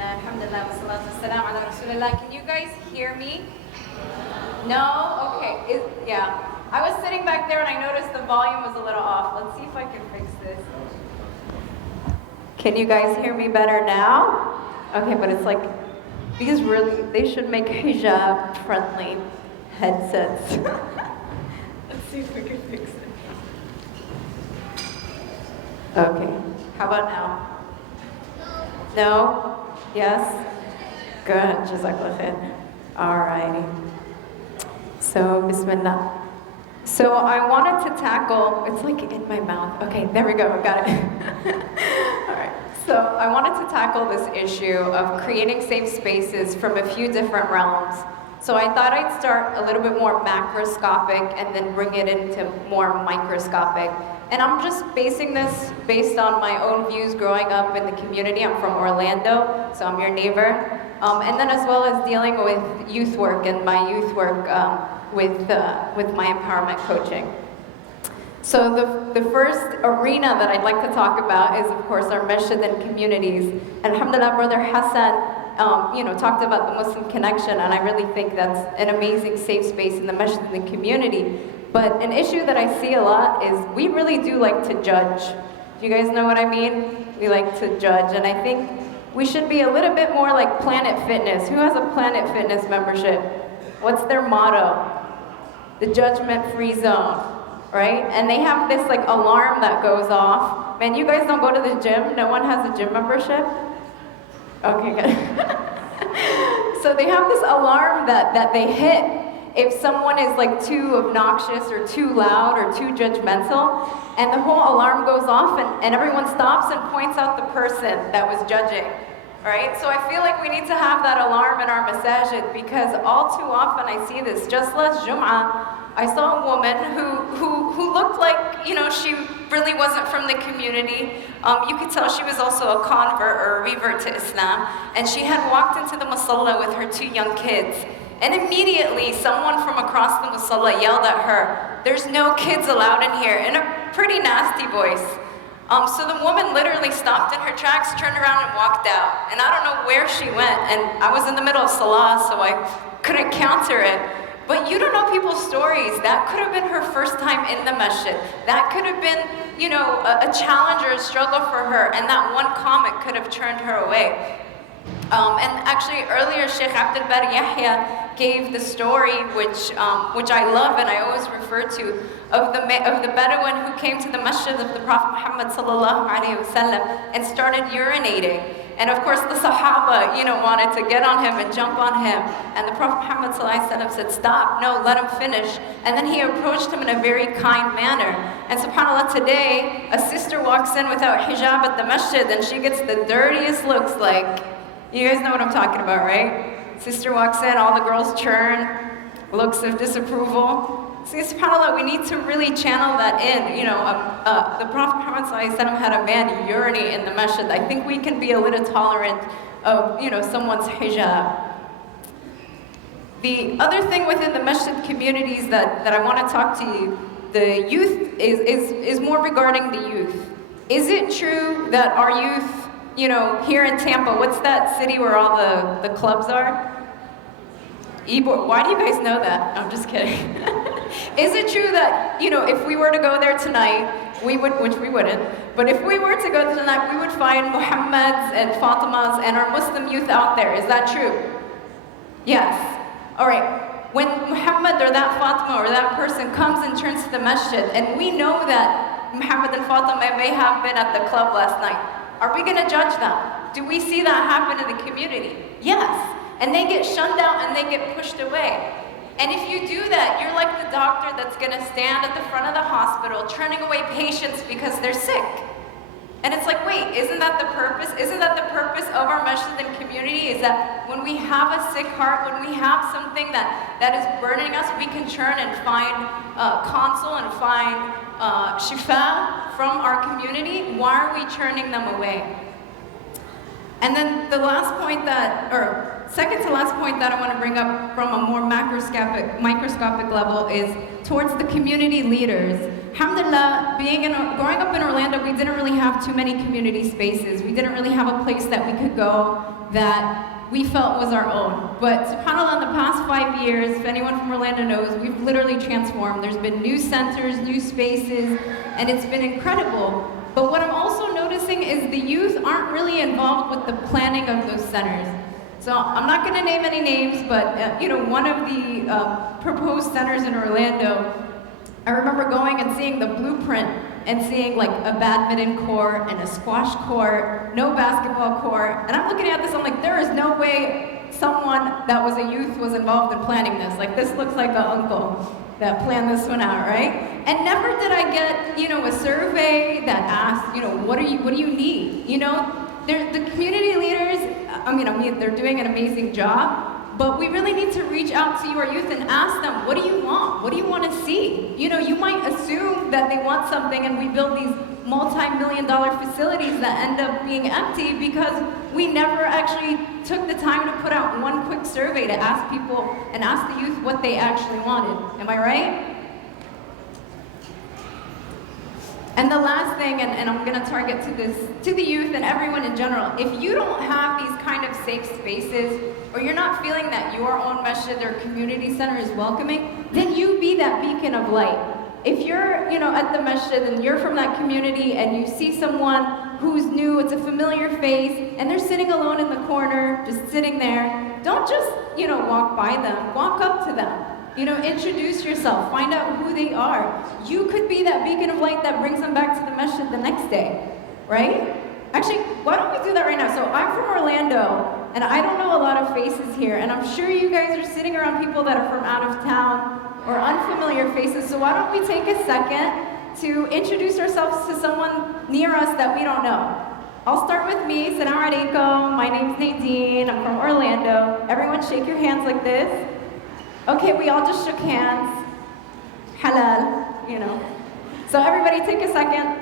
Alhamdulillah, wassalatu wassalam ala Rasulillah. Can you guys hear me? No? Okay. Yeah. I was sitting back there and I noticed the volume was a little off. Let's see if I can fix this. Can you guys hear me better now? Okay, but it's like, because really, they should make hijab-friendly headsets. Let's see if we can fix it. Okay. How about now? No? Yes? Good. Jazakallah khair. Alrighty. So, Bismillah. So I wanted to tackle, it's like in my mouth. Okay, there we go, got it. Alright. So I wanted to tackle this issue of creating safe spaces from a few different realms. So I thought I'd start a little bit more macroscopic and then bring it into more microscopic. And I'm just basing this based on my own views growing up in the community. I'm from Orlando, so I'm your neighbor. And then as well as dealing with youth work and my youth work with my empowerment coaching. So the first arena that I'd like to talk about is, of course, our masjid and communities. And alhamdulillah, Brother Hassan talked about the Muslim connection, and I really think that's an amazing safe space in the masjid and the community. But an issue that I see a lot is we really do like to judge. Do you guys know what I mean? We like to judge, and I think we should be a little bit more like Planet Fitness. Who has a Planet Fitness membership? What's their motto? The judgment-free zone, right? And they have this like alarm that goes off. Man, you guys don't go to the gym? No one has a gym membership? Okay, good. So they have this alarm that they hit if someone is like too obnoxious or too loud or too judgmental, and the whole alarm goes off and everyone stops and points out the person that was judging, right? So I feel like we need to have that alarm in our masajid, because all too often I see this. Just last Jum'ah, I saw a woman who looked like, she really wasn't from the community. You could tell she was also a convert or a revert to Islam, and she had walked into the musalla with her 2 young kids. And immediately, someone from across the musalla yelled at her, "There's no kids allowed in here," in a pretty nasty voice. So the woman literally stopped in her tracks, turned around and walked out. And I don't know where she went, and I was in the middle of salah, so I couldn't counter it. But you don't know people's stories. That could have been her first time in the masjid. That could have been, a challenge or a struggle for her, and that one comment could have turned her away. And actually earlier, Sheikh Abdul Bari Yahya gave the story, which I love and I always refer to, of the Bedouin who came to the masjid of the Prophet Muhammad sallallahu alaihi wasallam and started urinating. And of course the Sahaba, wanted to get on him and jump on him. And the Prophet Muhammad sallallahu alaihi wasallam said, "Stop, no, let him finish." And then he approached him in a very kind manner. And subhanAllah, today, a sister walks in without hijab at the masjid and she gets the dirtiest looks, like, you guys know what I'm talking about, right? Sister walks in, all the girls churn, looks of disapproval. See, subhanAllah, we need to really channel that in. The Prophet Muhammad ﷺ had a man urinate in the masjid. I think we can be a little tolerant of, someone's hijab. The other thing within the masjid communities that I want to talk to you, the youth, is more regarding the youth. Is it true that our youth, here in Tampa, what's that city where all the clubs are? Why do you guys know that? I'm just kidding. Is it true that, if we were to go there tonight, we would, which we wouldn't, but if we were to go there tonight, we would find Muhammads and Fatimas and our Muslim youth out there. Is that true? Yes. All right. When Muhammad or that Fatima or that person comes and turns to the masjid, and we know that Muhammad and Fatima may have been at the club last night, are we going to judge them? Do we see that happen in the community? Yes. And they get shunned out and they get pushed away. And if you do that, you're like the doctor that's going to stand at the front of the hospital turning away patients because they're sick. And it's like, wait, isn't that the purpose? Isn't that the purpose of our masjid and community? Is that when we have a sick heart, when we have something that is burdening us, we can turn and find counsel and find shifa from our community? Why are we turning them away? And then the last point second to last point that I want to bring up from a more microscopic level is towards the community leaders. Alhamdulillah, growing up in Orlando, we didn't really have too many community spaces. We didn't really have a place that we could go that we felt was our own. But subhanAllah, in the past 5 years, if anyone from Orlando knows, we've literally transformed. There's been new centers, new spaces, and it's been incredible. But what I'm also noticing is the youth aren't really involved with the planning of those centers. So I'm not going to name any names, but one of the proposed centers in Orlando, I remember going and seeing the blueprint and seeing like a badminton court and a squash court, no basketball court. And I'm looking at this, I'm like, there is no way someone that was a youth was involved in planning this. Like, this looks like an uncle that planned this one out, right? And never did I get, a survey that asked, what do you need? The community leaders, they're doing an amazing job. But we really need to reach out to our youth and ask them, what do you want? What do you want to see? You might assume that they want something, and we build these multi-million-dollar facilities that end up being empty because we never actually took the time to put out one quick survey to ask people and ask the youth what they actually wanted. Am I right? And the last thing, and I'm going to target to the youth and everyone in general, if you don't have these kind of safe spaces, or you're not feeling that your own masjid or community center is welcoming, then you be that beacon of light. If you're, at the masjid and you're from that community and you see someone who's new, it's a familiar face, and they're sitting alone in the corner, just sitting there, don't just, walk by them, walk up to them. Introduce yourself, find out who they are. You could be that beacon of light that brings them back to the masjid the next day, right? Actually, why don't we do that right now? So I'm from Orlando, and I don't know a lot of faces here, and I'm sure you guys are sitting around people that are from out of town or unfamiliar faces, so why don't we take a second to introduce ourselves to someone near us that we don't know. I'll start with me. Assalamu alaikum. My name's Nadine. I'm from Orlando. Everyone shake your hands like this. Okay, we all just shook hands. Halal, So everybody take a second.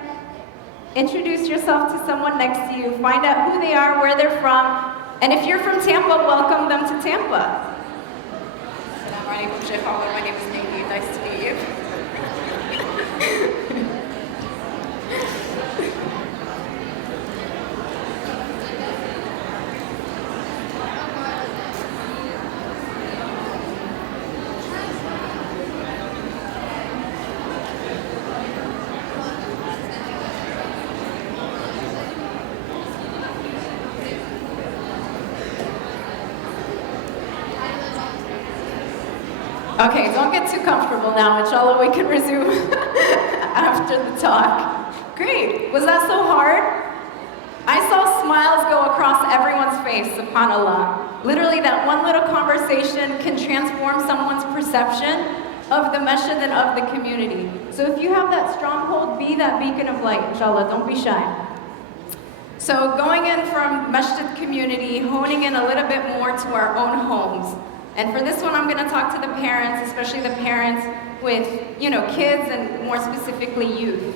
Introduce yourself to someone next to you. Find out who they are, where they're from. And if you're from Tampa, welcome them to Tampa. Assalamu alaikum, Sheikh. My name is Nadine. Nice to meet you. Okay, don't get too comfortable now. Inshallah, we can resume after the talk. Great. Was that so hard? I saw smiles go across everyone's face, subhanAllah. Literally, that one little conversation can transform someone's perception of the masjid and of the community. So if you have that stronghold, be that beacon of light, inshallah. Don't be shy. So going in from masjid community, honing in a little bit more to our own homes. And for this one, I'm going to talk to the parents, especially the parents with, kids and more specifically youth.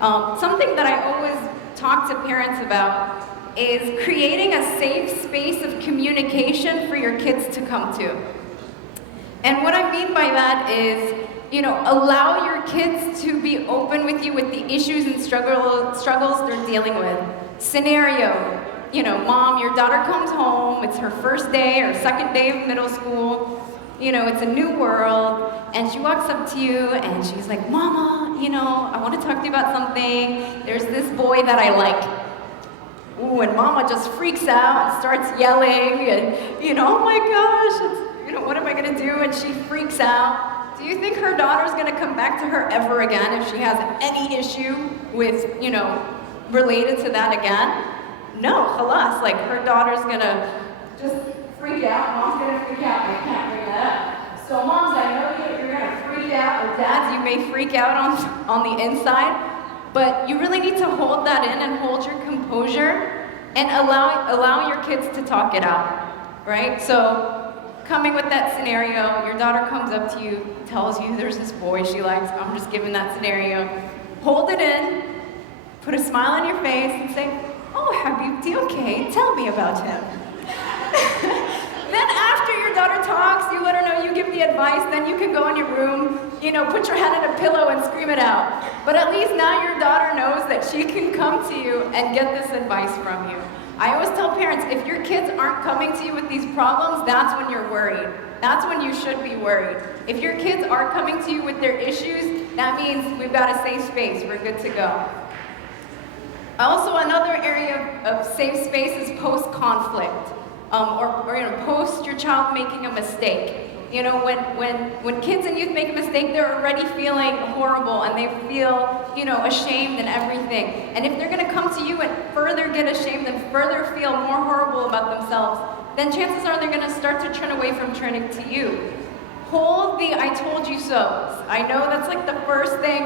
Something that I always talk to parents about is creating a safe space of communication for your kids to come to. And what I mean by that is, allow your kids to be open with you with the issues and struggles they're dealing with. Scenario. Mom, your daughter comes home, it's her first day or second day of middle school, it's a new world, and she walks up to you and she's like, Mama, I want to talk to you about something. There's this boy that I like. Ooh, and Mama just freaks out and starts yelling, and, oh my gosh, what am I going to do? And she freaks out. Do you think her daughter's going to come back to her ever again if she has any issue with, related to that again? No, khalas, like her daughter's gonna just freak out, mom's gonna freak out, I can't bring that up. So moms, I know you're gonna freak out, or dads, you may freak out on the inside, but you really need to hold that in and hold your composure and allow your kids to talk it out, right? So coming with that scenario, your daughter comes up to you, tells you there's this boy she likes, I'm just giving that scenario. Hold it in, put a smile on your face and say, oh, Habibti, okay, tell me about him. Then after your daughter talks, you let her know, you give the advice, then you can go in your room, put your head in a pillow and scream it out. But at least now your daughter knows that she can come to you and get this advice from you. I always tell parents, if your kids aren't coming to you with these problems, that's when you're worried. That's when you should be worried. If your kids are coming to you with their issues, that means we've got a safe space. We're good to go. Also, another area of safe space is post-conflict, or post your child making a mistake. When kids and youth make a mistake, they're already feeling horrible and they feel, ashamed and everything. And if they're going to come to you and further get ashamed and further feel more horrible about themselves, then chances are they're going to start to turn away from turning to you. Hold the "I told you so"s. I know that's like the first thing,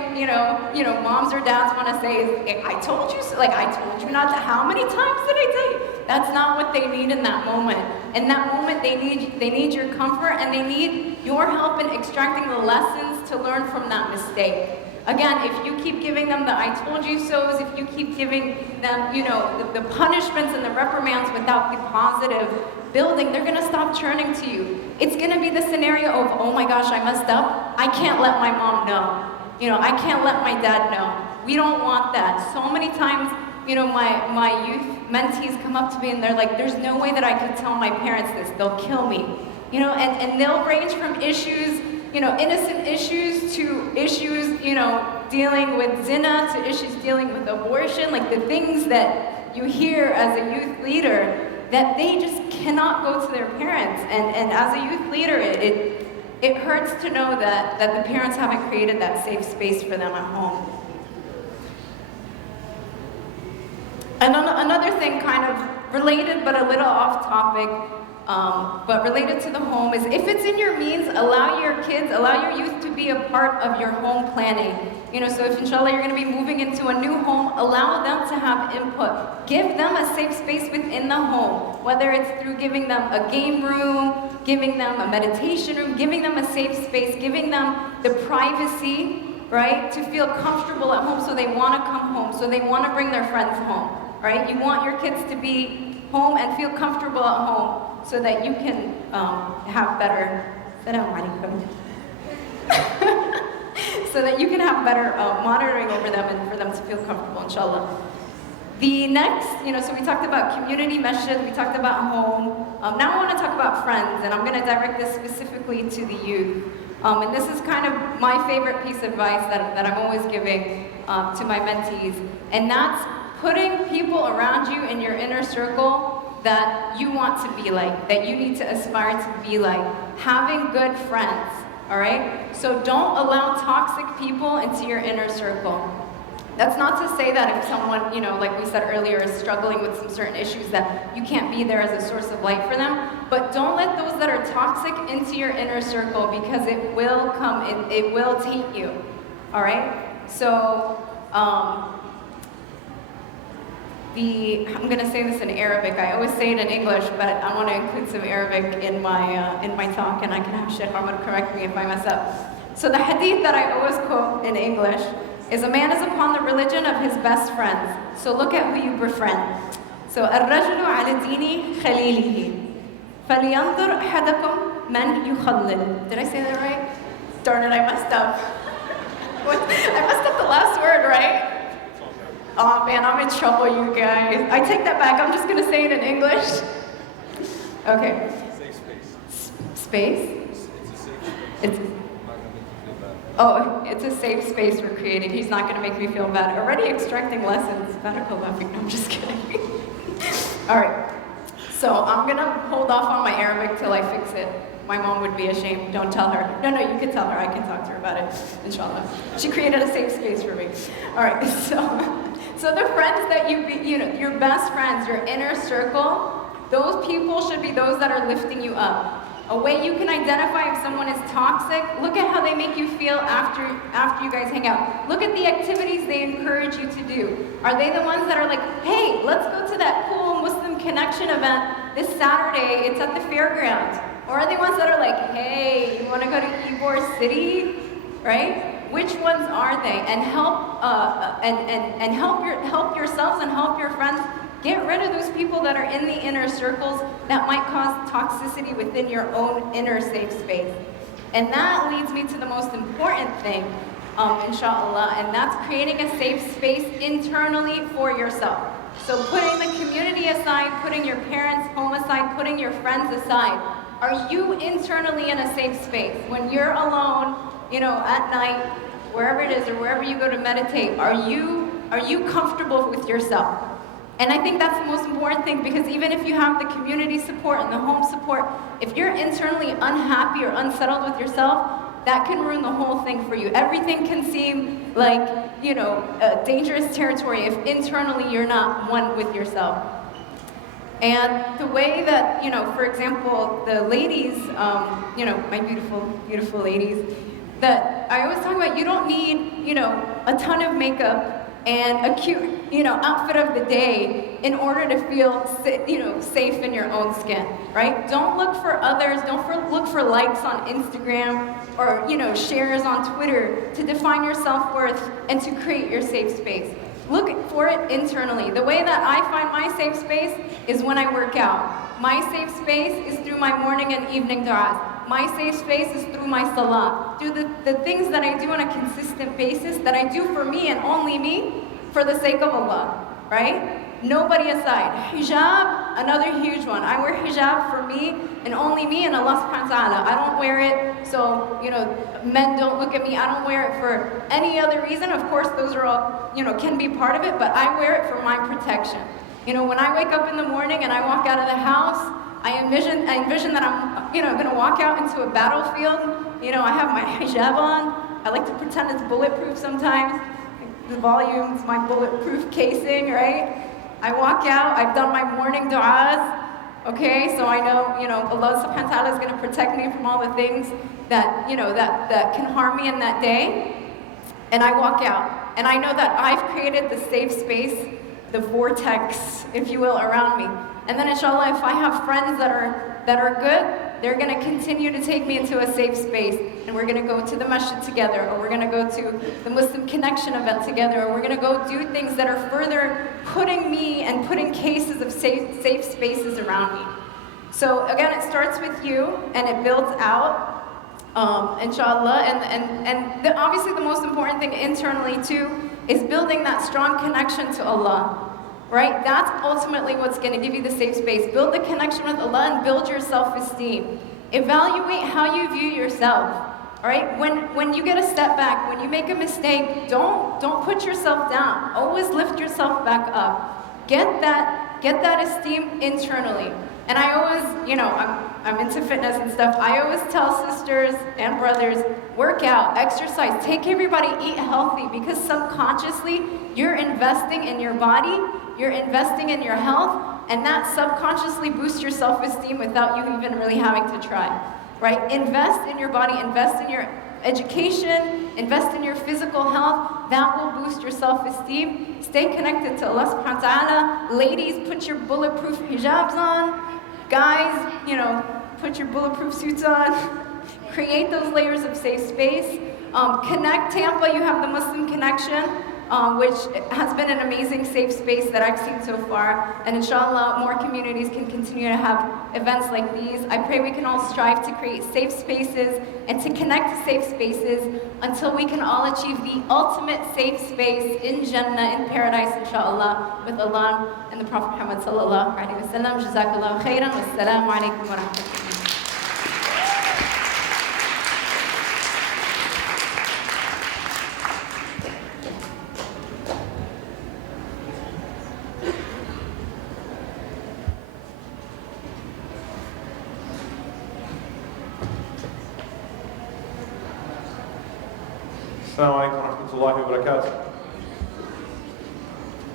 moms or dads want to say is, "I told you so." Like, I told you not to. How many times did I tell you? That's not what they need in that moment. In that moment, they need your comfort and they need your help in extracting the lessons to learn from that mistake. Again, if you keep giving them the "I told you so's," if you keep giving them, the punishments and the reprimands without the positive building, they're gonna stop turning to you. It's gonna be the scenario of, "Oh my gosh, I messed up. I can't let my mom know. I can't let my dad know." We don't want that. So many times, my youth mentees come up to me and they're like, "There's no way that I could tell my parents this. They'll kill me." And they'll range from issues, innocent issues to issues, dealing with zina, to issues dealing with abortion, like the things that you hear as a youth leader that they just cannot go to their parents. And as a youth leader, it hurts to know that the parents haven't created that safe space for them at home. And another thing, kind of related but a little off topic, but related to the home, is if it's in your means, allow your youth to be a part of your home planning. So if inshallah you're going to be moving into a new home, allow them to have input. Give them a safe space within the home, whether it's through giving them a game room, giving them a meditation room, giving them a safe space, giving them the privacy, right, to feel comfortable at home so they want to come home, so they want to bring their friends home, right? You want your kids to be home and feel comfortable at home so that you can have better, so that you can have better monitoring over them and for them to feel comfortable, inshallah. The next, so we talked about community masjid, we talked about home. Now I want to talk about friends, and I'm going to direct this specifically to the youth. And this is kind of my favorite piece of advice that I'm always giving to my mentees, and that's putting people around you in your inner circle that you want to be like, that you need to aspire to be like. Having good friends, all right? So don't allow toxic people into your inner circle. That's not to say that if someone, like we said earlier, is struggling with some certain issues that you can't be there as a source of light for them, but don't let those that are toxic into your inner circle, because it will come, it will taint you, all right? So, I'm going to say this in Arabic. I always say it in English, but I want to include some Arabic in my talk, and I can have Sheikh Omar correct me if I mess up. So the hadith that I always quote in English is, "A man is upon the religion of his best friends, so look at who you befriend." So الرجل على دين خليله فلينظر أحدكم من يخلل. Did I say that right? Darn it, I messed up. I messed up the last word, right? Oh man, I'm in trouble, you guys. I take that back. I'm just going to say it in English. Okay. Safe space. Space? It's a safe space. It's, oh, it's a safe space we're creating. He's not going to make me feel bad. Already extracting lessons. Medical laughing. No, I'm just kidding. All right. So I'm going to hold off on my Arabic till I fix it. My mom would be ashamed. Don't tell her. No, you can tell her. I can talk to her about it, inshallah. She created a safe space for me. All right, so the friends that your best friends, your inner circle, those people should be those that are lifting you up. A way you can identify if someone is toxic, look at how they make you feel after you guys hang out. Look at the activities they encourage you to do. Are they the ones that are like, "Hey, let's go to that cool Muslim connection event this Saturday, it's at the fairgrounds"? Or are they ones that are like, "Hey, you want to go to Ybor City?" Right? Which ones are they? And help yourselves and help your friends get rid of those people that are in the inner circles that might cause toxicity within your own inner safe space. And that leads me to the most important thing, inshallah, and that's creating a safe space internally for yourself. So putting the community aside, putting your parents' home aside, putting your friends aside, are you internally in a safe space? When you're alone, at night, wherever it is or wherever you go to meditate, are you comfortable with yourself? And I think that's the most important thing, because even if you have the community support and the home support, if you're internally unhappy or unsettled with yourself, that can ruin the whole thing for you. Everything can seem like, a dangerous territory if internally you're not one with yourself. And the way that, for example, the ladies, my beautiful, beautiful ladies, that I always talk about, you don't need, a ton of makeup and a cute, outfit of the day in order to feel, safe in your own skin, right? Don't look for others, look for likes on Instagram or, shares on Twitter to define your self-worth and to create your safe space. Look for it internally. The way that I find my safe space is when I work out. My safe space is through my morning and evening du'as. My safe space is through my salah, through the things that I do on a consistent basis, that I do for me and only me, for the sake of Allah, right? Nobody aside. Hijab, another huge one. I wear hijab for me and only me and Allah subhanahu wa ta'ala. I don't wear it so, men don't look at me. I don't wear it for any other reason. Of course, those are all, can be part of it, but I wear it for my protection. When I wake up in the morning and I walk out of the house, I envision that I'm, going to walk out into a battlefield. I have my hijab on. I like to pretend it's bulletproof sometimes. The volume's my bulletproof casing, right? I walk out. I've done my morning du'as. Okay, so I know, Allah subhanahu wa ta'ala is going to protect me from all the things that, that can harm me in that day. And I walk out. And I know that I've created the safe space, the vortex, if you will, around me. And then inshallah, if I have friends that are good, they're going to continue to take me into a safe space. And we're going to go to the masjid together, or we're going to go to the Muslim Connection event together, or we're going to go do things that are further putting me and putting cases of safe spaces around me. So again, it starts with you and it builds out, inshallah. And obviously the most important thing internally too is building that strong connection to Allah. Right? That's ultimately what's going to give you the safe space. Build the connection with Allah and build your self-esteem. Evaluate how you view yourself. All right? When you get a step back, when you make a mistake, don't put yourself down. Always lift yourself back up. Get that esteem internally. And I always, I'm into fitness and stuff. I always tell sisters and brothers, work out, exercise, take care of your body, eat healthy, because subconsciously you're investing in your body, you're investing in your health, and that subconsciously boosts your self-esteem without you even really having to try, right? Invest in your body, invest in your education, invest in your physical health. That will boost your self-esteem. Stay connected to Allah subhanahu wa ta'ala. Ladies, put your bulletproof hijabs on. Guys, put your bulletproof suits on. Create those layers of safe space. Connect Tampa, you have the Muslim Connection, which has been an amazing safe space that I've seen so far. And inshallah, more communities can continue to have events like these. I pray we can all strive to create safe spaces and to connect to safe spaces until we can all achieve the ultimate safe space in Jannah, in paradise, inshallah, with Allah and the Prophet Muhammad sallallahu alaihi wasallam. Jazakallahu khairan. Wassalamu alaikum wa rahmatullahi. السلام عليكم ورحمة الله وبركاته.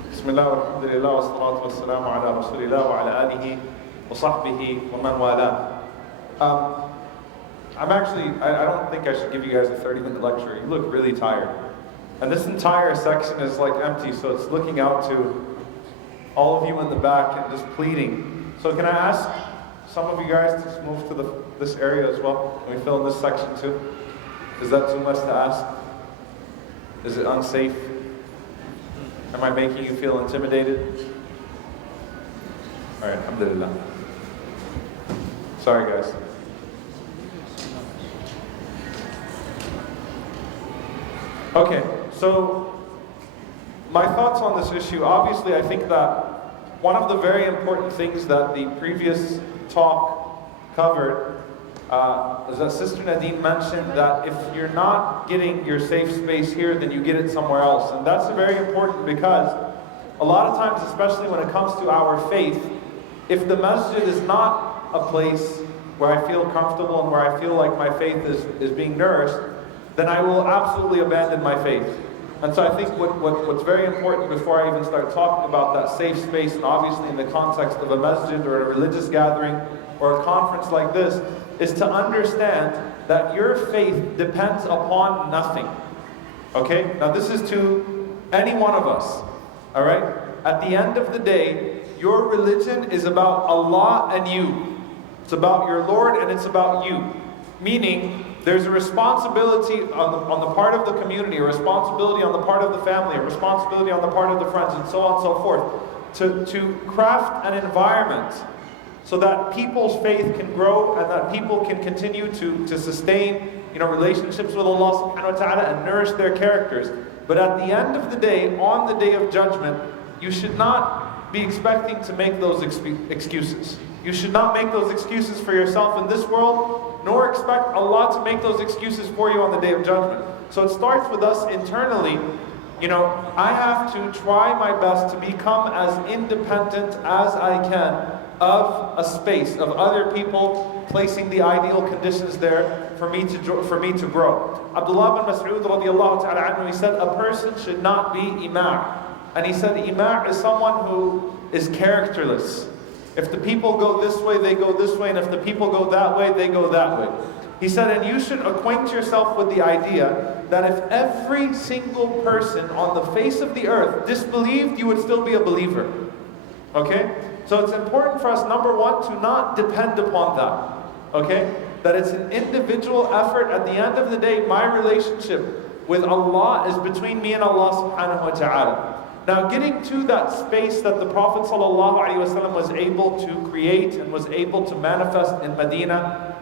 بسم الله والحمد لله والصلاة والسلام على رسول الله وعلى آله وصحبه ومن والاه. I don't think I should give you guys a 30-minute lecture. You look really tired. And this entire section is like empty, so it's looking out to all of you in the back and just pleading. So can I ask some of you guys to move to this area as well? Can we fill in this section too? Is that too much to ask? Is it unsafe? Am I making you feel intimidated? All right, alhamdulillah. Sorry, guys. Okay, so my thoughts on this issue, obviously I think that one of the very important things that the previous talk covered is that Sister Nadine mentioned that if you're not getting your safe space here, then you get it somewhere else. And that's very important because a lot of times, especially when it comes to our faith, if the masjid is not a place where I feel comfortable and where I feel like my faith is being nourished, then I will absolutely abandon my faith. And so I think what's very important before I even start talking about that safe space, and obviously in the context of a masjid or a religious gathering or a conference like this, is to understand that your faith depends upon nothing. Okay? Now this is to any one of us. Alright? At the end of the day, your religion is about Allah and you. It's about your Lord and it's about you. Meaning, there's a responsibility on the part of the community, a responsibility on the part of the family, a responsibility on the part of the friends, and so on and so forth, to craft an environment so that people's faith can grow and that people can continue to sustain, relationships with Allah subhanahu wa ta'ala and nourish their characters. But at the end of the day, on the day of judgment, you should not be expecting to make those excuses. You should not make those excuses for yourself in this world, nor expect Allah to make those excuses for you on the day of judgment. So it starts with us internally. I have to try my best to become as independent as I can of a space, of other people placing the ideal conditions there for me to grow. Abdullah bin Mas'ud radiallahu ta'ala anhu, he said, a person should not be ima'. And he said, ima' is someone who is characterless. If the people go this way, they go this way, and if the people go that way, they go that way. He said, and you should acquaint yourself with the idea that if every single person on the face of the earth disbelieved, you would still be a believer. Okay? So it's important for us, number one, to not depend upon that. Okay? That it's an individual effort. At the end of the day, my relationship with Allah is between me and Allah subhanahu wa ta'ala. Now, getting to that space that the Prophet ﷺ was able to create and was able to manifest in Medina,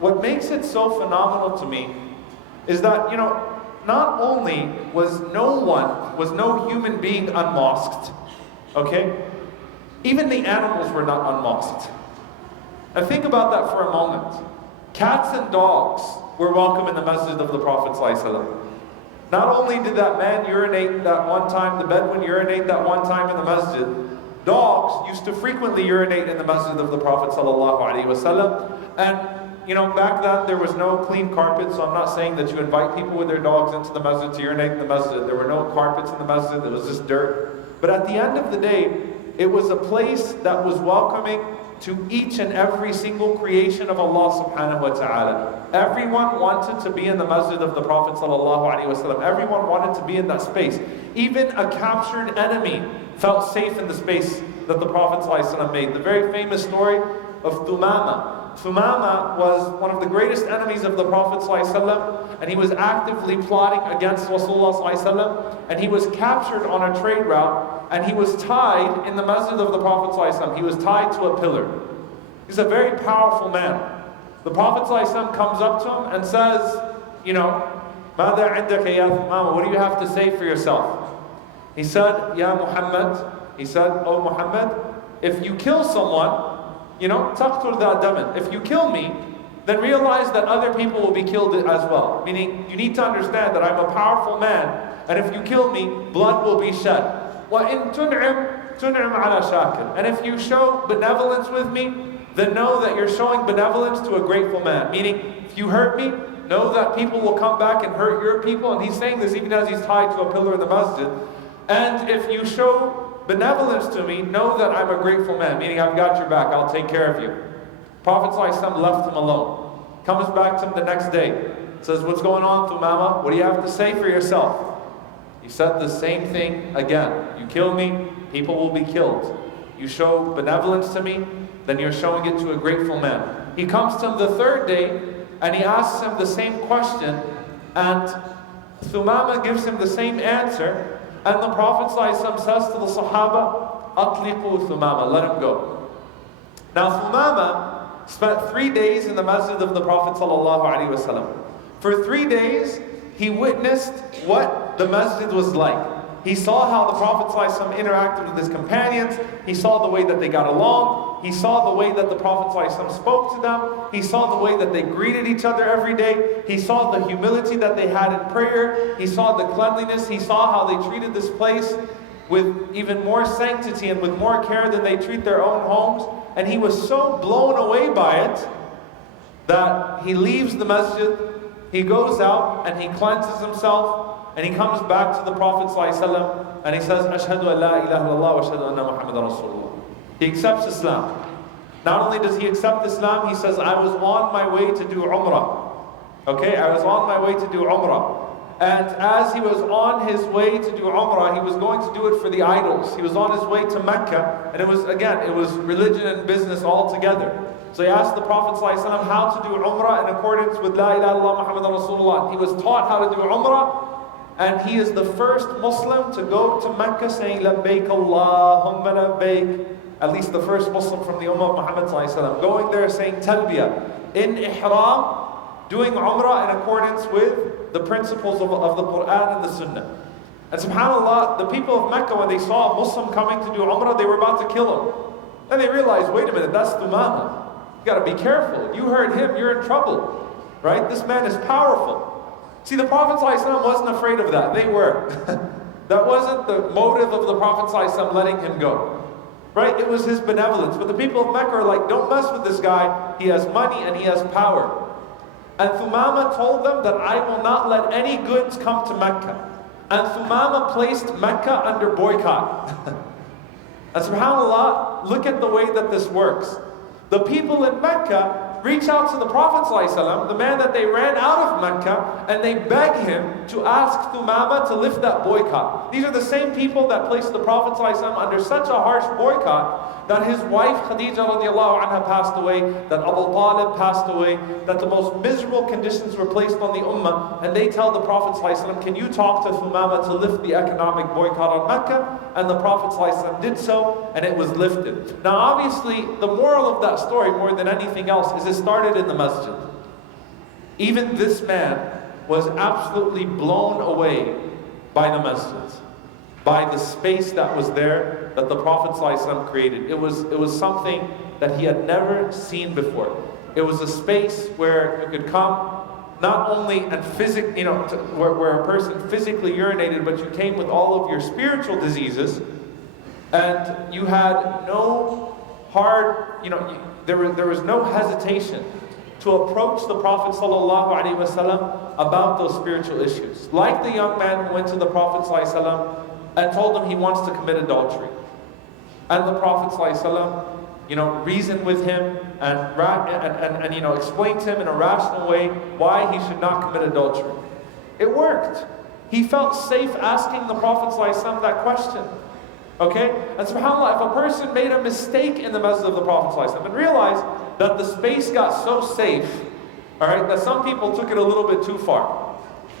what makes it so phenomenal to me is that, not only was no human being unmosqued, okay? Even the animals were not unmosqued. And think about that for a moment. Cats and dogs were welcome in the masjid of the Prophet ﷺ. Not only did that man urinate that one time, the Bedouin urinate that one time in the masjid, dogs used to frequently urinate in the masjid of the Prophet ﷺ. And back then there was no clean carpet, so I'm not saying that you invite people with their dogs into the masjid to urinate in the masjid. There were no carpets in the masjid, it was just dirt. But at the end of the day, it was a place that was welcoming to each and every single creation of Allah subhanahu wa ta'ala. Everyone wanted to be in the masjid of the Prophet sallallahu alaihi wasallam. Everyone wanted to be in that space. Even a captured enemy felt safe in the space that the Prophet sallallahu alaihi wasallam made. The very famous story of Thumama. Thumama was one of the greatest enemies of the Prophet ﷺ, and he was actively plotting against Rasulullah ﷺ, and he was captured on a trade route, and he was tied in the masjid of the Prophet ﷺ. He was tied to a pillar. He's a very powerful man. The Prophet ﷺ comes up to him and says, ماذا عندك يا ثمامة? What do you have to say for yourself? He said, Ya Muhammad, he said, oh Muhammad, if you kill someone, تقتل ذا دم. If you kill me, then realize that other people will be killed as well. Meaning, you need to understand that I'm a powerful man, and if you kill me, blood will be shed. وَإِن تُنْعِمْ عَلَى شَاكِرٍ. And if you show benevolence with me, then know that you're showing benevolence to a grateful man. Meaning, if you hurt me, know that people will come back and hurt your people. And he's saying this even as he's tied to a pillar in the masjid. And if you show benevolence to me, know that I'm a grateful man, meaning I've got your back, I'll take care of you. Prophet ﷺ left him alone. Comes back to him the next day. Says, what's going on, Thumama? What do you have to say for yourself? He said the same thing again. You kill me, people will be killed. You show benevolence to me, then you're showing it to a grateful man. He comes to him the third day, and he asks him the same question, and Thumama gives him the same answer. And the Prophet ﷺ says to the Sahaba, أَطْلِقُوا Thumama, let him go. Now Thumama spent 3 days in the masjid of the Prophet ﷺ. For 3 days, he witnessed what the masjid was like. He saw how the Prophet ﷺ interacted with his companions. He saw the way that they got along. He saw the way that the Prophet ﷺ spoke to them. He saw the way that they greeted each other every day. He saw the humility that they had in prayer. He saw the cleanliness. He saw how they treated this place with even more sanctity and with more care than they treat their own homes. And he was so blown away by it that he leaves the masjid, he goes out and he cleanses himself, and he comes back to the Prophet ﷺ and he says, Ashhadu an la ilaha illallah wa ashhadu anna Muhammadan Rasulullah. He accepts Islam. Not only does he accept Islam, he says, I was on my way to do Umrah. Okay, I was on my way to do Umrah. And as he was on his way to do Umrah, he was going to do it for the idols. He was on his way to Mecca, and it was religion and business all together. So he asked the Prophet ﷺ how to do Umrah in accordance with La ilaha illallah Muhammadan Rasulullah. He was taught how to do Umrah, and he is the first Muslim to go to Mecca saying, Labbaik Allahumma labbaik. At least the first Muslim from the Ummah of Muhammad ﷺ. Going there saying Talbiyah. In Ihram, doing Umrah in accordance with the principles of the Quran and the Sunnah. And subhanAllah, the people of Mecca, when they saw a Muslim coming to do Umrah, they were about to kill him. Then they realized, wait a minute, that's Thumama. You got to be careful. You heard him, you're in trouble. Right? This man is powerful. See, the Prophet ﷺ wasn't afraid of that. They were. That wasn't the motive of the Prophet ﷺ letting him go. Right? It was his benevolence. But the people of Mecca are like, don't mess with this guy. He has money and he has power. And Thumama told them that I will not let any goods come to Mecca. And Thumama placed Mecca under boycott. And subhanAllah, look at the way that this works. The people in Mecca reach out to the Prophet ﷺ, the man that they ran out of Mecca, and they beg him to ask Thumama to lift that boycott. These are the same people that placed the Prophet ﷺ under such a harsh boycott that his wife Khadija radiallahu anha passed away, that Abu Talib passed away, that the most miserable conditions were placed on the Ummah, and they tell the Prophet ﷺ, can you talk to Thumama to lift the economic boycott on Mecca? And the Prophet ﷺ did so, and it was lifted. Now obviously, the moral of that story, more than anything else, is it started in the masjid. Even this man was absolutely blown away by the masjid, by the space that was there that the Prophet ﷺ created. It was something that he had never seen before. It was a space where you could come not only and where a person physically urinated, but you came with all of your spiritual diseases, and you had no hard, there was no hesitation to approach the Prophet ﷺ about those spiritual issues. Like the young man who went to the Prophet ﷺ and told him he wants to commit adultery. And the Prophet ﷺ, reasoned with him and explained to him in a rational way why he should not commit adultery. It worked. He felt safe asking the Prophet ﷺ that question. Okay? And subhanAllah, if a person made a mistake in the masjid of the Prophet ﷺ and realized that the space got so safe, alright, that some people took it a little bit too far.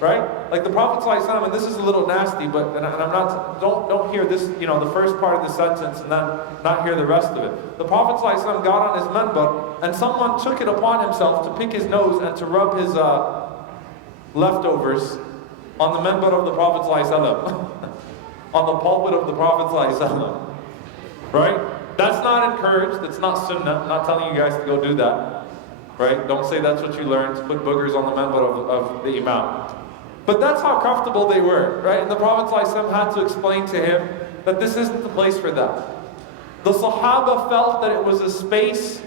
Right? Like the Prophet ﷺ, and this is a little nasty, but and I'm not, don't hear this, the first part of the sentence and then not hear the rest of it. The Prophet ﷺ got on his minbar, and someone took it upon himself to pick his nose and to rub his leftovers on the minbar of the Prophet ﷺ, on the pulpit of the Prophet ﷺ. Right? That's not encouraged, it's not sunnah. I'm not telling you guys to go do that. Right? Don't say that's what you learned, to put boogers on the minbar of the Imam. But that's how comfortable they were, right? And the Prophet ﷺ had to explain to him that this isn't the place for that. The Sahaba felt that it was a space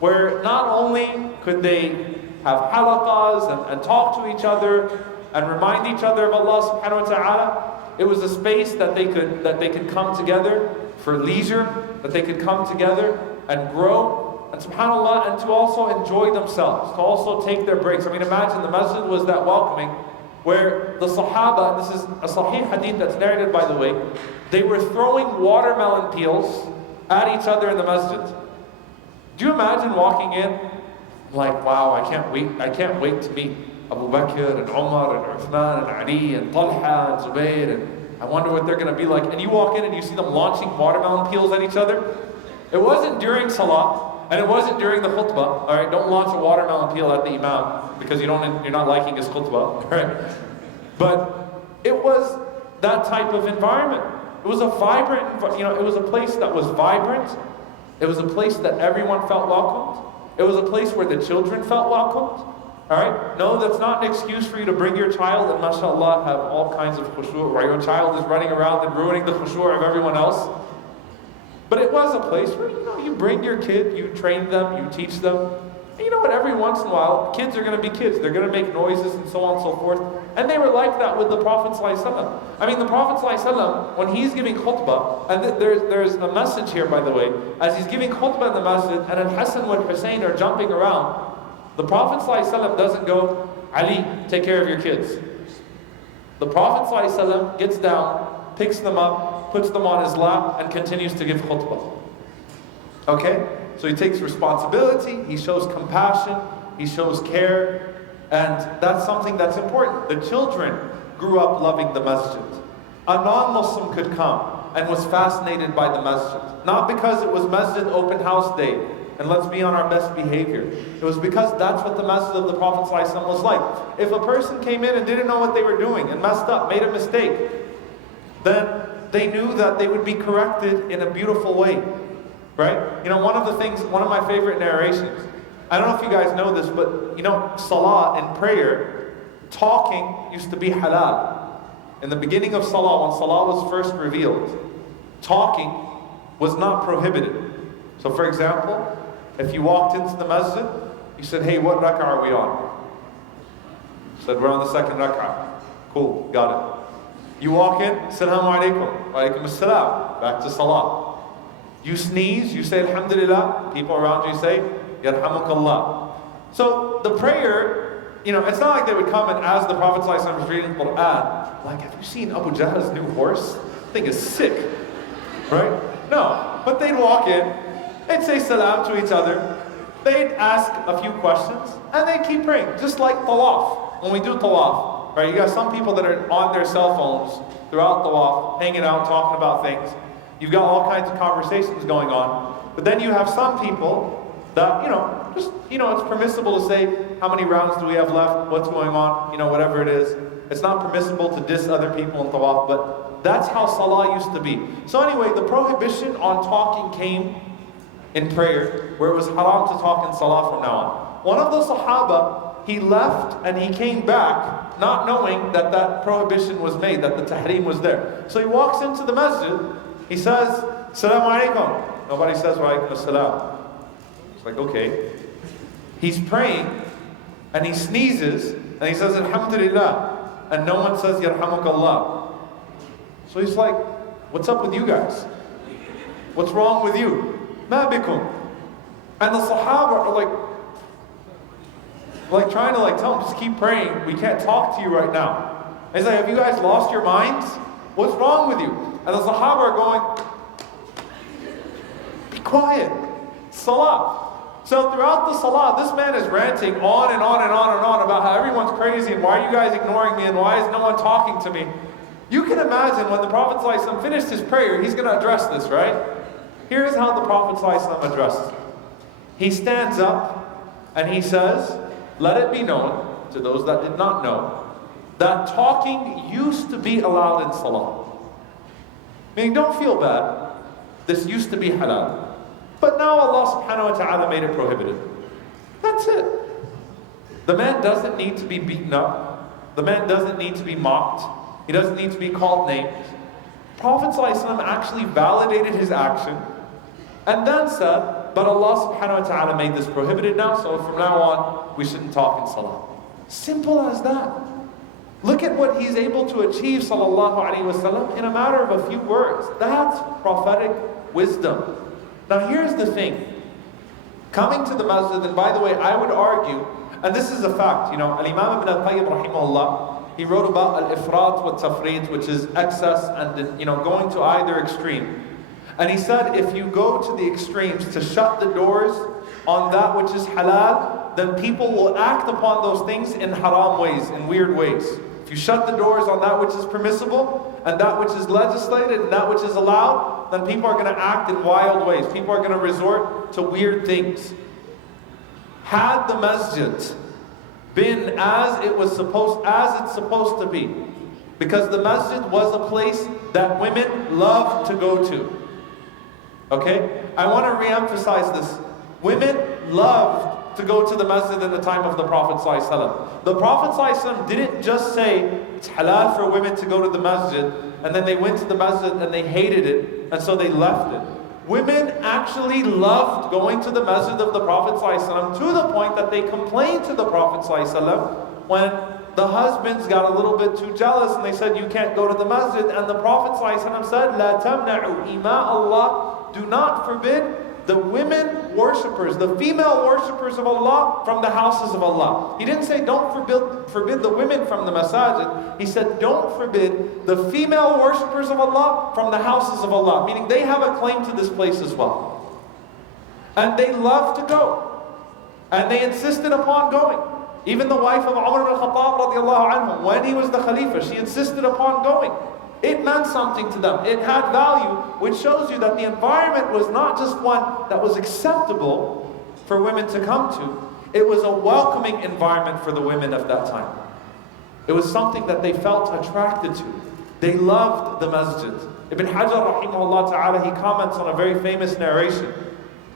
where not only could they have halaqas and talk to each other and remind each other of Allah subhanahu wa ta'ala, it was a space that they could come together for leisure, that they could come together and grow, and subhanAllah, and to also enjoy themselves, to also take their breaks. I mean, imagine the masjid was that welcoming, where the Sahaba, and this is a Sahih hadith that's narrated by the way, they were throwing watermelon peels at each other in the masjid. Do you imagine walking in, like, wow, I can't wait to meet Abu Bakr and Omar and Uthman and Ali and Talha and Zubayr, and I wonder what they're going to be like. And you walk in and you see them launching watermelon peels at each other. It wasn't during Salah, and it wasn't during the khutbah. All right, don't launch a watermelon peel at the Imam because you're not liking his khutbah. Right? But it was that type of environment. It was a vibrant, it was a place that was vibrant. It was a place that everyone felt welcomed. It was a place where the children felt welcomed. All right? No, that's not an excuse for you to bring your child and mashallah have all kinds of khushu', where your child is running around and ruining the khushu' of everyone else. But it was a place where, you bring your kid, you train them, you teach them. And you know what, every once in a while, kids are going to be kids. They're going to make noises and so on and so forth. And they were like that with the Prophet ﷺ. I mean, the Prophet ﷺ, when he's giving khutbah, and there's a message here, by the way, as he's giving khutbah in the masjid, and Al-Hassan and Hussein are jumping around, the Prophet ﷺ doesn't go, Ali, take care of your kids. The Prophet ﷺ gets down, picks them up, puts them on his lap, and continues to give khutbah. Okay? So he takes responsibility, he shows compassion, he shows care, and that's something that's important. The children grew up loving the masjid. A non-Muslim could come and was fascinated by the masjid. Not because it was masjid open house day, and let's be on our best behavior. It was because that's what the masjid of the Prophet ﷺ was like. If a person came in and didn't know what they were doing and messed up, made a mistake, then they knew that they would be corrected in a beautiful way. Right? One of my favorite narrations, I don't know if you guys know this, but salah and prayer, talking used to be halal. In the beginning of salah, when salah was first revealed, talking was not prohibited. So for example, if you walked into the masjid, you said, hey, what rak'ah are we on? You said, we're on the second rak'ah. Cool, got it. You walk in, Assalamu alaikum, wa alaikum assalam, back to salah. You sneeze, you say Alhamdulillah, people around you say Yarhamukallah. So the prayer, it's not like they would come and as the Prophet ﷺ was reading Quran, like, have you seen Abu Jahl's new horse? The thing is sick, right? No, but they'd walk in, they'd say salam to each other, they'd ask a few questions, and they'd keep praying, just like tawaf. When we do tawaf, right? You got some people that are on their cell phones throughout tawaf, hanging out, talking about things. You've got all kinds of conversations going on. But then you have some people that, it's permissible to say, how many rounds do we have left? What's going on? Whatever it is. It's not permissible to diss other people in tawaf, but that's how salah used to be. So anyway, the prohibition on talking came in prayer, where it was haram to talk in salah from now on. One of the Sahaba, he left and he came back, not knowing that that prohibition was made, that the tahrim was there. So he walks into the masjid, he says, Assalamu alaikum. Nobody says, wa alaikum assalam. It's like, okay. He's praying, and he sneezes, and he says, Alhamdulillah. And no one says, Yarhamukallah. So he's like, what's up with you guys? What's wrong with you? Ma bikum. And the Sahaba are like trying to tell him, just keep praying. We can't talk to you right now. And he's like, have you guys lost your minds? What's wrong with you? And the Sahaba are going, be quiet. Salah. So throughout the salah, this man is ranting on and on and on and on about how everyone's crazy and why are you guys ignoring me and why is no one talking to me? You can imagine when the Prophet ﷺ finished his prayer, he's going to address this, right? Here's how the Prophet ﷺ addresses it. He stands up and he says, let it be known to those that did not know that talking used to be allowed in salah. Meaning, don't feel bad. This used to be halal. But now Allah subhanahu wa ta'ala made it prohibited. That's it. The man doesn't need to be beaten up. The man doesn't need to be mocked. He doesn't need to be called names. Prophet ﷺ actually validated his action and then said, but Allah subhanahu wa ta'ala made this prohibited now, so from now on, we shouldn't talk in salah. Simple as that. Look at what he's able to achieve, sallallahu alaihi wasallam, in a matter of a few words. That's prophetic wisdom. Now here's the thing. Coming to the masjid, and by the way, I would argue, and this is a fact, Al-Imam ibn al-Qayyim rahimahullah, he wrote about al-ifrat wa tafrid, which is excess and going to either extreme. And he said, if you go to the extremes to shut the doors on that which is halal, then people will act upon those things in haram ways, in weird ways. If you shut the doors on that which is permissible, and that which is legislated, and that which is allowed, then people are going to act in wild ways. People are going to resort to weird things. Had the masjid been as it's supposed to be, Because the masjid was a place that women loved to go to. Okay? I want to re-emphasize this. Women loved to go to the masjid in the time of the Prophet ﷺ. The Prophet ﷺ didn't just say it's halal for women to go to the masjid, and then they went to the masjid and they hated it, and so they left it. Women actually loved going to the masjid of the Prophet ﷺ to the point that they complained to the Prophet ﷺ when the husbands got a little bit too jealous and they said, you can't go to the masjid. And the Prophet ﷺ said, La tamna'u ima Allah, do not forbid the women worshippers, the female worshippers of Allah from the houses of Allah. He didn't say don't forbid the women from the masajid. He said don't forbid the female worshippers of Allah from the houses of Allah. Meaning they have a claim to this place as well. And they love to go. And they insisted upon going. Even the wife of Omar al-Khattab radiallahu anhu, when he was the Khalifa, she insisted upon going. It meant something to them. It had value, which shows you that the environment was not just one that was acceptable for women to come to. It was a welcoming environment for the women of that time. It was something that they felt attracted to. They loved the masjid. Ibn Hajar rahimahullah ta'ala, he comments on a very famous narration.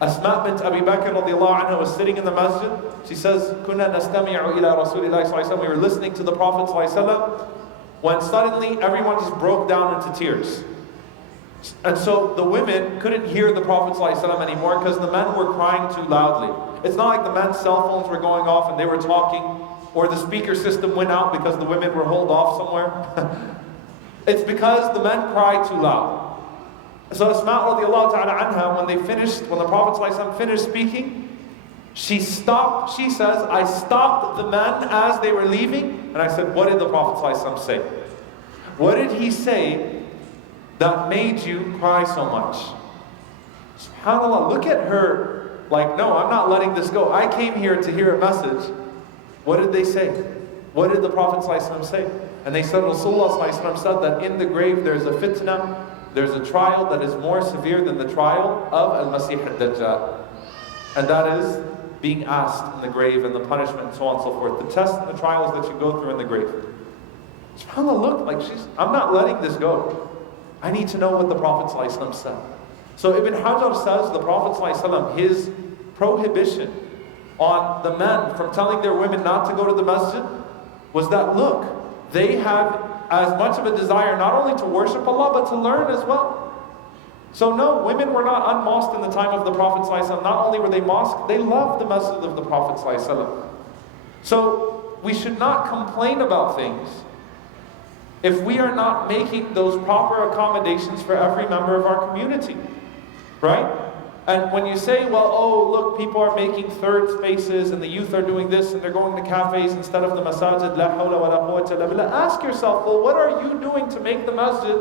Asma bint Abi Bakr radiallahu anha was sitting in the masjid. She says, Kunna nastami'u ila Rasulillahi sallallahu alayhi wa sallam. We were listening to the Prophet sallallahu alayhi wa sallam, when suddenly everyone just broke down into tears. And so the women couldn't hear the Prophet ﷺ anymore because the men were crying too loudly. It's not like the men's cell phones were going off and they were talking, or the speaker system went out because the women were holed off somewhere. It's because the men cried too loud. So Asma radiallahu ta'ala anha, when the Prophet ﷺ finished speaking, she stopped. She says, I stopped the men as they were leaving, and I said, what did the Prophet ﷺ say? What did he say that made you cry so much? SubhanAllah, look at her like, no, I'm not letting this go. I came here to hear a message. What did they say? What did the Prophet ﷺ say? And they said, Rasulullah ﷺ said that in the grave there's a fitna, there's a trial that is more severe than the trial of Al-Masih al-Dajjal. And that is being asked in the grave and the punishment and so on and so forth. The tests and the trials that you go through in the grave. SubhanAllah, look, like I'm not letting this go. I need to know what the Prophet ﷺ said. So Ibn Hajar says the Prophet ﷺ, his prohibition on the men from telling their women not to go to the masjid was that, look, they have as much of a desire not only to worship Allah but to learn as well. So no, women were not unmosqued in the time of the Prophet ﷺ. Not only were they mosqued, they loved the masjid of the Prophet ﷺ. So we should not complain about things if we are not making those proper accommodations for every member of our community. Right? And when you say, well, oh, look, people are making third spaces and the youth are doing this and they're going to cafes instead of the masajid, la hawla wa la quwwata illa billah. Ask yourself, well, what are you doing to make the masjid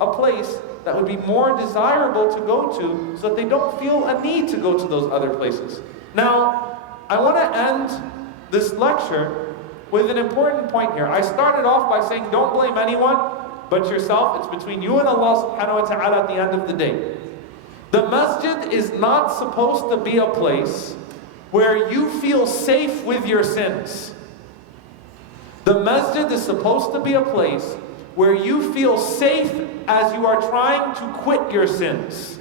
a place that would be more desirable to go to so that they don't feel a need to go to those other places? Now, I want to end this lecture with an important point here. I started off by saying don't blame anyone but yourself. It's between you and Allah subhanahu wa ta'ala at the end of the day. The masjid is not supposed to be a place where you feel safe with your sins. The masjid is supposed to be a place where you feel safe as you are trying to quit your sins.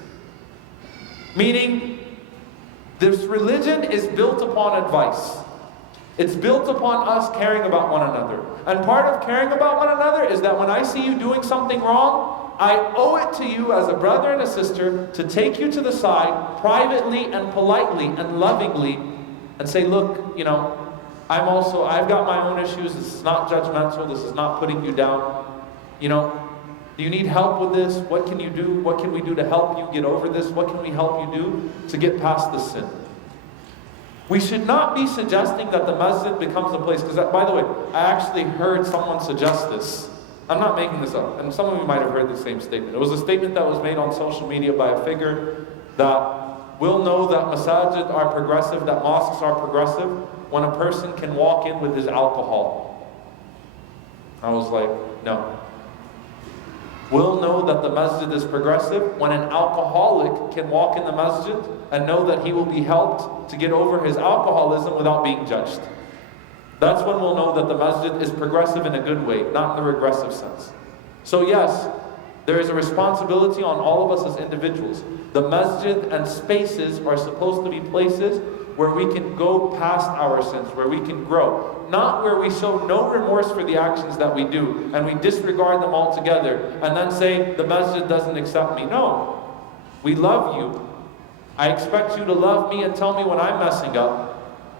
Meaning, this religion is built upon advice. It's built upon us caring about one another. And part of caring about one another is that when I see you doing something wrong, I owe it to you as a brother and a sister to take you to the side privately and politely and lovingly and say, look, you know, I've got my own issues. This is not judgmental. This is not putting you down. You know, do you need help with this? What can you do? What can we do to help you get over this? What can we help you do to get past this sin? We should not be suggesting that the masjid becomes a place, because by the way, I actually heard someone suggest this. I'm not making this up, and some of you might have heard the same statement. It was a statement that was made on social media by a figure that will know that masajid are progressive, that mosques are progressive, when a person can walk in with his alcohol. I was like, no. We'll know that the masjid is progressive when an alcoholic can walk in the masjid and know that he will be helped to get over his alcoholism without being judged. That's when we'll know that the masjid is progressive in a good way, not in the regressive sense. So yes, there is a responsibility on all of us as individuals. The masjid and spaces are supposed to be places where we can go past our sins, where we can grow. Not where we show no remorse for the actions that we do and we disregard them altogether and then say, the masjid doesn't accept me. No, we love you. I expect you to love me and tell me when I'm messing up.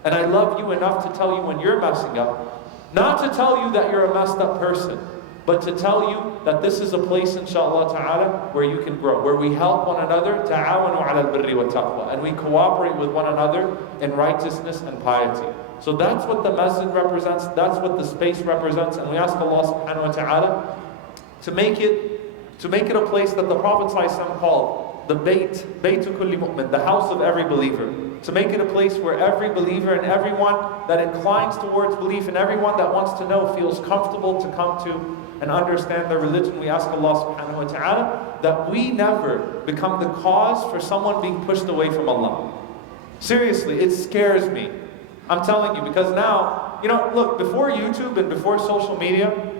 And I love you enough to tell you when you're messing up. Not to tell you that you're a messed up person, but to tell you that this is a place, inshallah ta'ala, where you can grow, where we help one another, ta'awanu ala al-birri wa taqwa, and we cooperate with one another in righteousness and piety. So that's what the masjid represents, that's what the space represents, and we ask Allah subhanahu wa ta'ala to make it a place that the Prophet ﷺ called the Baytu kulli mu'min, the house of every believer. To make it a place where every believer and everyone that inclines towards belief and everyone that wants to know feels comfortable to come to and understand their religion. We ask Allah subhanahu wa ta'ala that we never become the cause for someone being pushed away from Allah. Seriously, it scares me. I'm telling you, because now, look, before YouTube and before social media,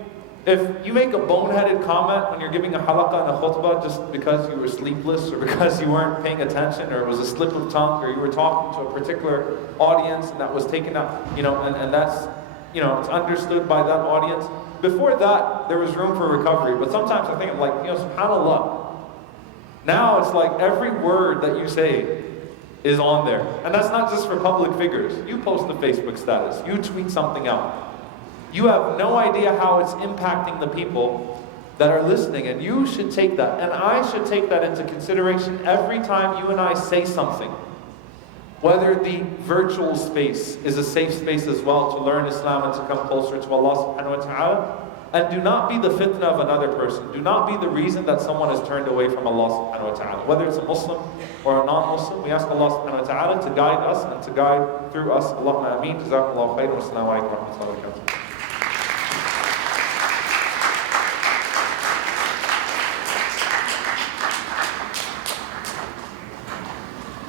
if you make a boneheaded comment when you're giving a halaqah and a khutbah just because you were sleepless or because you weren't paying attention or it was a slip of tongue or you were talking to a particular audience and that was taken up, and that's, it's understood by that audience. Before that, there was room for recovery. But sometimes I think I'm like, subhanAllah. Now it's like every word that you say is on there. And that's not just for public figures. You post a Facebook status. You tweet something out. You have no idea how it's impacting the people that are listening. And you should take that. And I should take that into consideration every time you and I say something. Whether the virtual space is a safe space as well to learn Islam and to come closer to Allah subhanahu wa ta'ala. And do not be the fitna of another person. Do not be the reason that someone is turned away from Allah subhanahu wa ta'ala. Whether it's a Muslim or a non-Muslim, we ask Allah subhanahu wa ta'ala to guide us and to guide through us. Allahumma ameen. Jazakumullahu khairan. Wassalamu alaikum wa rahmatullahi wa barakatuh.